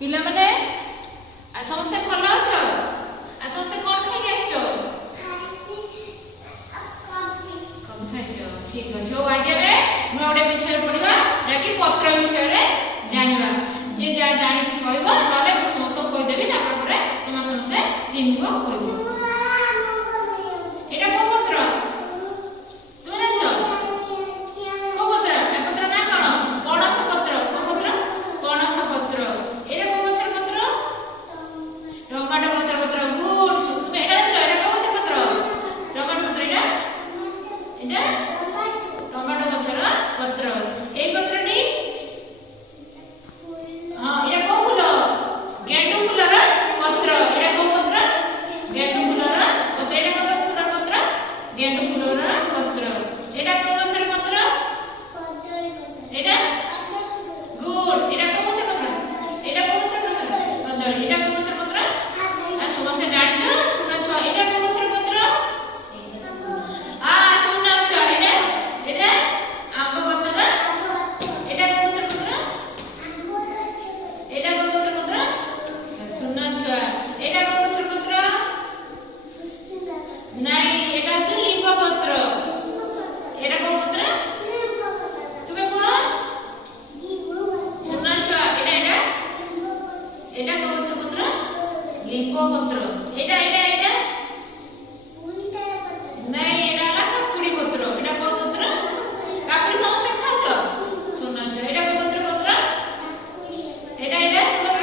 पिला माने आ समस्ते भलो अछो आ समस्ते कोन खाइ आछो कम खाइछो ठीक अछि आज रे हम ओडे विषय पढिबा जाकी पत्र विषय रे जानिबा जे जा जानि छी कहबो नले समस्त कहि देबी तापर परे तुम समस्ते चिन्हबो कहबो एटा को पत्र तुम जानछो को पत्र ए पत्र ना कोन पणस पत्र को पत्र पणस पत्र एटा को गछर पत्र टमाटो गछर पत्र गुड तुम एटा जानछो एटा को गछर पत्र टमाटो पत्र एटा टमाटो गछर पत्र ए पत्रटी हां एटा को फूल गेंडू फूलर पत्र एटा को पत्र गेंडू फूलर पत्र एटा को फूलर पत्र गेंडू फूलर पत्र एटा को गछर पत्र एटा गुड एटा को गछर पत्र एटा को गछर पत्र कदली एटा को गछर पत्र आ समस्त जानि छ सुना छ एटा को गछर पत्र आ सुना छ एटा आंब गछर एटा को गछर पत्र एटा को गछर पत्र सुना छ एटा को गछर पत्र नहीं एटा तो लिंब पत्र एटा को पत्र तुमे को सुना छ एटा को गछर पत्र लिंब पत्र एटा एटा एटा नहीं एटा ला काकुड़ी पत्र एटा को पत्र काकुड़ी समस्त खाओ छ सुना छ एटा को गछर पत्र एटा एटा तुमे